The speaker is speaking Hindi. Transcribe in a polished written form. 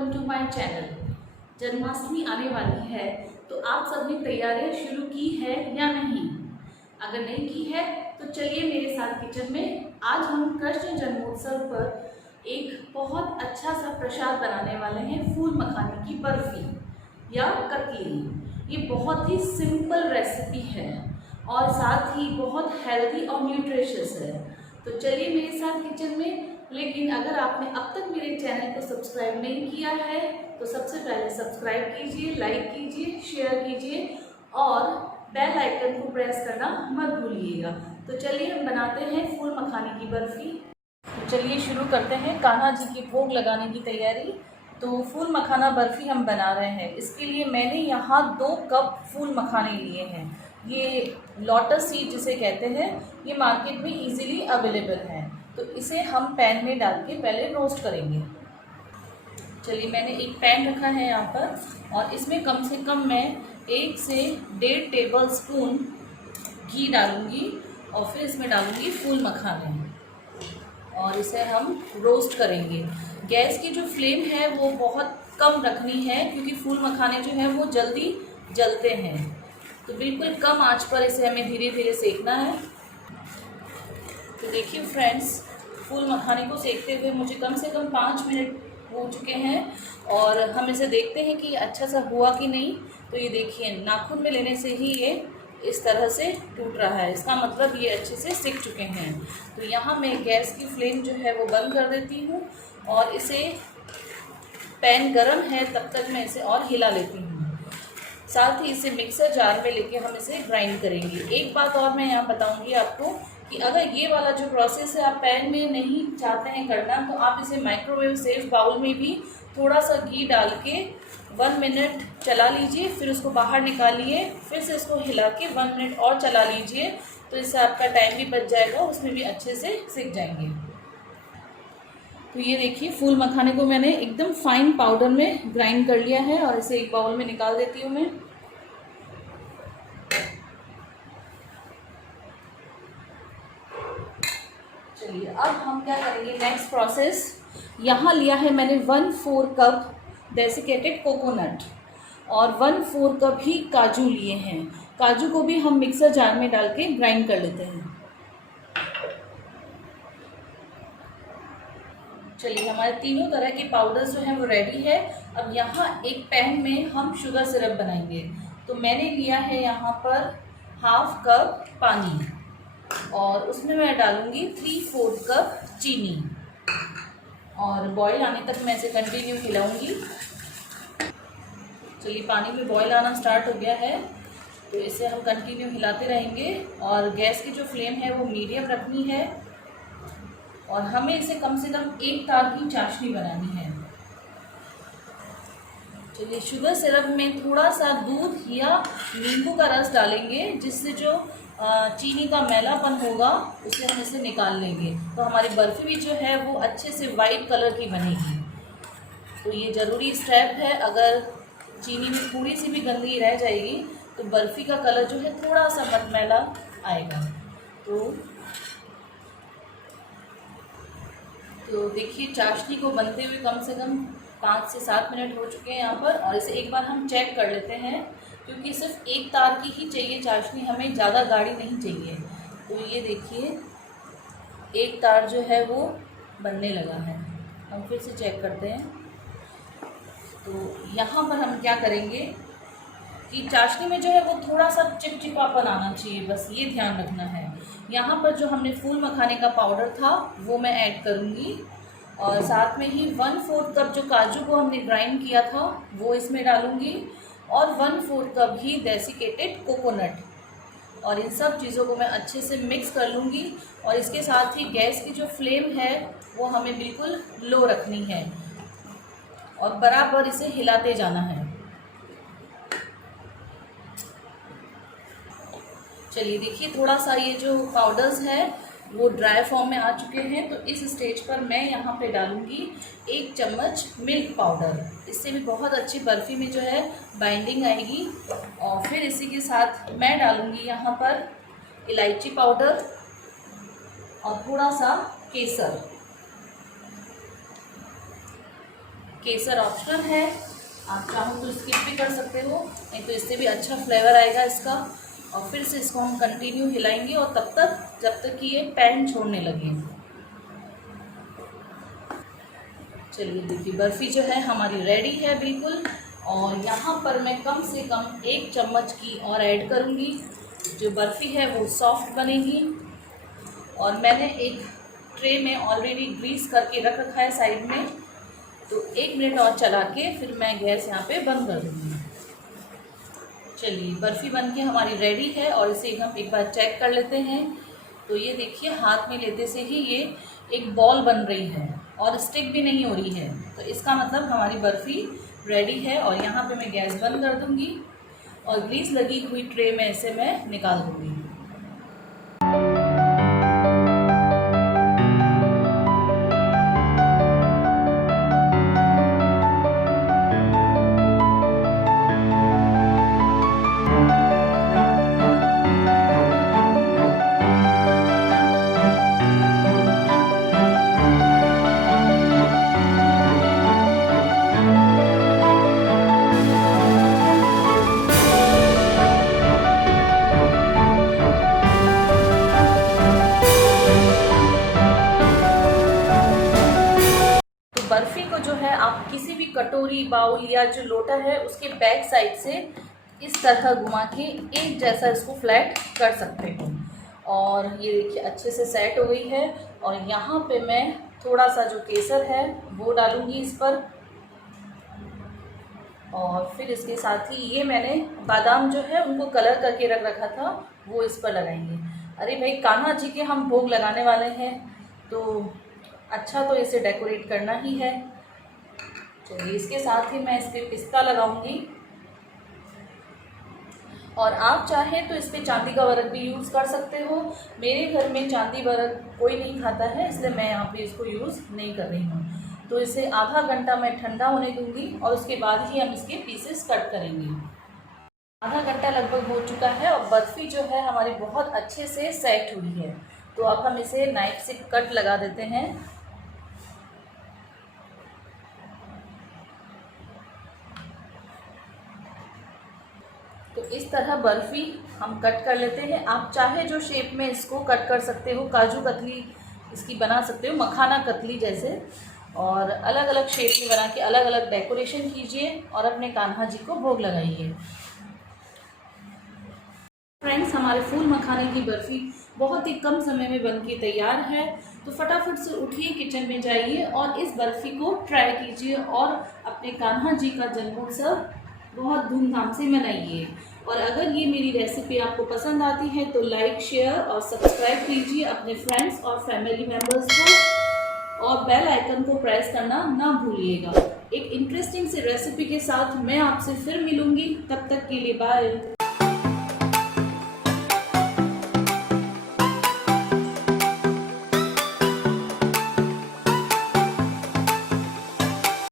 Welcome to my channel. Janmashtami आने वाली है तो आप सबने तैयारियां शुरू की है या नहीं? अगर नहीं की है तो चलिए मेरे साथ किचन में। आज हम कृष्ण जन्मोत्सव पर एक बहुत अच्छा सा प्रसाद बनाने वाले हैं, फूल मखाने की बर्फी या कतली। ये बहुत ही सिंपल रेसिपी है और साथ ही बहुत हेल्दी और न्यूट्रिशियस है। तो चलिए मेरे साथ किचन में। लेकिन अगर आपने अब तक मेरे चैनल को सब्सक्राइब नहीं किया है तो सबसे पहले सब्सक्राइब कीजिए, लाइक कीजिए, शेयर कीजिए और बेल आइकन को प्रेस करना मत भूलिएगा। तो चलिए हम बनाते हैं फूल मखाने की बर्फी। तो चलिए शुरू करते हैं कान्हा जी की भोग लगाने की तैयारी। तो फूल मखाना बर्फी हम बना रहे हैं। इसके लिए मैंने यहाँ 2 कप फूल मखाने लिए हैं। ये लोटस सीड जिसे कहते हैं, ये मार्केट में इजीली अवेलेबल है। तो इसे हम पैन में डाल के पहले रोस्ट करेंगे। चलिए मैंने एक पैन रखा है यहाँ पर और इसमें कम से कम मैं 1 से 1.5 टेबल स्पून घी डालूँगी और फिर इसमें डालूँगी फूल मखाने और इसे हम रोस्ट करेंगे। गैस की जो फ्लेम है वो बहुत कम रखनी है क्योंकि फूल मखाने जो हैं वो जल्दी जलते हैं। तो बिल्कुल कम आंच पर इसे हमें धीरे धीरे सेकना है। तो देखिए फ्रेंड्स, फूल मखाने को सेकते हुए मुझे कम से कम 5 मिनट हो चुके हैं और हम इसे देखते हैं कि अच्छा सा हुआ कि नहीं। तो ये देखिए, नाखून में लेने से ही ये इस तरह से टूट रहा है, इसका मतलब ये अच्छे से सिक चुके हैं। तो यहाँ मैं गैस की फ्लेम जो है वो बंद कर देती हूँ और इसे, पैन गरम है तब तक मैं इसे और हिला लेती हूँ। साथ ही इसे मिक्सर जार में लेके हम इसे ग्राइंड करेंगे। एक बात और मैं यहाँ बताऊँगी आपको कि अगर ये वाला जो प्रोसेस है आप पैन में नहीं चाहते हैं करना तो आप इसे माइक्रोवेव सेफ बाउल में भी थोड़ा सा घी डाल के 1 मिनट चला लीजिए, फिर उसको बाहर निकालिए, फिर से इसको हिला के 1 मिनट और चला लीजिए। तो इससे आपका टाइम भी बच जाएगा, उसमें भी अच्छे से सिक जाएंगे। तो ये देखिए, फूल मखाने को मैंने एकदम फाइन पाउडर में ग्राइंड कर लिया है और इसे एक बाउल में निकाल देती हूँ मैं। चलिए अब हम क्या करेंगे, नेक्स्ट प्रोसेस। यहाँ लिया है मैंने 1/4 कप डेसिकेटेड कोकोनट और 1/4 कप ही काजू लिए हैं। काजू को भी हम मिक्सर जार में डाल के ग्राइंड कर लेते हैं। चलिए हमारे तीनों तरह के पाउडर्स जो हैं वो रेडी है। अब यहाँ एक पैन में हम शुगर सिरप बनाएंगे। तो मैंने लिया है यहाँ पर 1/2 कप पानी और उसमें मैं डालूँगी 3/4 कप चीनी और बॉईल आने तक मैं इसे कंटिन्यू हिलाऊंगी। चलिए पानी में बॉईल आना स्टार्ट हो गया है तो इसे हम कंटिन्यू हिलाते रहेंगे और गैस की जो फ्लेम है वो मीडियम रखनी है और हमें इसे कम से कम 1 तार की चाशनी बनानी है। चलिए शुगर सिरप में थोड़ा सा दूध या नींबू का रस डालेंगे जिससे जो चीनी का मैलापन होगा उसे हम इसे निकाल लेंगे। तो हमारी बर्फ़ी भी जो है वो अच्छे से वाइट कलर की बनेगी। तो ये ज़रूरी स्टेप है, अगर चीनी में थोड़ी सी भी गंदगी रह जाएगी तो बर्फ़ी का कलर जो है थोड़ा सा मटमैला आएगा। तो देखिए चाशनी को बनते हुए कम से कम 5 से 7 मिनट हो चुके हैं यहाँ पर और इसे एक बार हम चेक कर लेते हैं क्योंकि सिर्फ 1 तार की ही चाहिए चाशनी, हमें ज़्यादा गाढ़ी नहीं चाहिए। तो ये देखिए 1 तार जो है वो बनने लगा है। हम फिर से चेक करते हैं। तो यहाँ पर हम क्या करेंगे कि चाशनी में जो है वो थोड़ा सा चिपचिपापन आना चाहिए, बस ये ध्यान रखना है। यहाँ पर जो हमने फूल मखाने का पाउडर था वो मैं ऐड करूँगी और साथ में ही 1/4 कप जो काजू को हमने ग्राइंड किया था वो इसमें डालूँगी और 1/4 कप ही डेसिकेटेड कोकोनट और इन सब चीज़ों को मैं अच्छे से मिक्स कर लूँगी। और इसके साथ ही गैस की जो फ्लेम है वो हमें बिल्कुल लो रखनी है और बराबर इसे हिलाते जाना है। चलिए देखिए थोड़ा सा ये जो पाउडर्स है वो ड्राई फॉर्म में आ चुके हैं। तो इस स्टेज पर मैं यहाँ पे डालूँगी 1 चम्मच मिल्क पाउडर, इससे भी बहुत अच्छी बर्फ़ी में जो है बाइंडिंग आएगी। और फिर इसी के साथ मैं डालूँगी यहाँ पर इलायची पाउडर और थोड़ा सा केसर। केसर ऑप्शनल है, आप चाहो तो स्किप भी कर सकते हो, नहीं तो इससे भी अच्छा फ्लेवर आएगा इसका। और फिर से इसको हम कंटिन्यू हिलाएंगे और तब तक जब तक कि ये पैन छोड़ने लगे। चलिए देखिए बर्फ़ी जो है हमारी रेडी है बिल्कुल। और यहाँ पर मैं कम से कम 1 चम्मच की और ऐड करूँगी। जो बर्फ़ी है वो सॉफ्ट बनेगी। और मैंने एक ट्रे में ऑलरेडी ग्रीस करके रख रखा है साइड में, तो 1 मिनट और चला के फिर मैं गैस यहाँ पे बंद कर दूँगी। चलिए बर्फ़ी बनके हमारी रेडी है और इसे हम एक बार चेक कर लेते हैं। तो ये देखिए हाथ में लेते से ही ये एक बॉल बन रही है और स्टिक भी नहीं हो रही है, तो इसका मतलब हमारी बर्फ़ी रेडी है। और यहाँ पे मैं गैस बंद कर दूँगी और ग्रीस लगी हुई ट्रे में इसे मैं निकाल दूँगी। बर्फ़ी को जो है आप किसी भी कटोरी, बाउल या जो लोटा है उसके बैक साइड से इस तरह घुमा के एक जैसा इसको फ्लैट कर सकते हो। और ये देखिए अच्छे से सेट हो गई है। और यहाँ पे मैं थोड़ा सा जो केसर है वो डालूँगी इस पर। और फिर इसके साथ ही ये मैंने बादाम जो है उनको कलर करके रख रखा था वो इस पर लगाएंगे। अरे भाई कान्हा जी के हम भोग लगाने वाले हैं, तो अच्छा तो इसे डेकोरेट करना ही है। चलिए इसके साथ ही मैं इस पर पिस्ता लगाऊंगी। और आप चाहें तो इस पर चांदी का वर्क भी यूज़ कर सकते हो। मेरे घर में चांदी वर्क कोई नहीं खाता है, इसलिए मैं यहाँ पे इसको यूज़ नहीं कर रही हूँ। तो इसे आधा घंटा मैं ठंडा होने दूँगी और उसके बाद ही हम इसके पीसेस कट करेंगे। आधा घंटा लगभग हो चुका है और बर्फ़ी जो है हमारी बहुत अच्छे से सेट हुई है। तो अब हम इसे नाइफ से कट लगा देते हैं। तो इस तरह बर्फ़ी हम कट कर लेते हैं। आप चाहे जो शेप में इसको कट कर सकते हो, काजू कतली इसकी बना सकते हो, मखाना कतली जैसे। और अलग अलग शेप में बना के अलग अलग डेकोरेशन कीजिए और अपने कान्हा जी को भोग लगाइए। फ्रेंड्स हमारे फूल मखाने की बर्फ़ी बहुत ही कम समय में बनके तैयार है। तो फटाफट से उठिए, किचन में जाइए और इस बर्फ़ी को ट्राई कीजिए और अपने कान्हा जी का जन्मोत्सव बहुत धूमधाम से मनाइए। और अगर ये मेरी रेसिपी आपको पसंद आती है तो लाइक, शेयर और सब्सक्राइब कीजिए अपने फ्रेंड्स और फैमिली मेम्बर्स को, और बेल आइकन को प्रेस करना ना भूलिएगा। एक इंटरेस्टिंग सी रेसिपी के साथ मैं आपसे फिर मिलूँगी, तब तक के लिए बाय।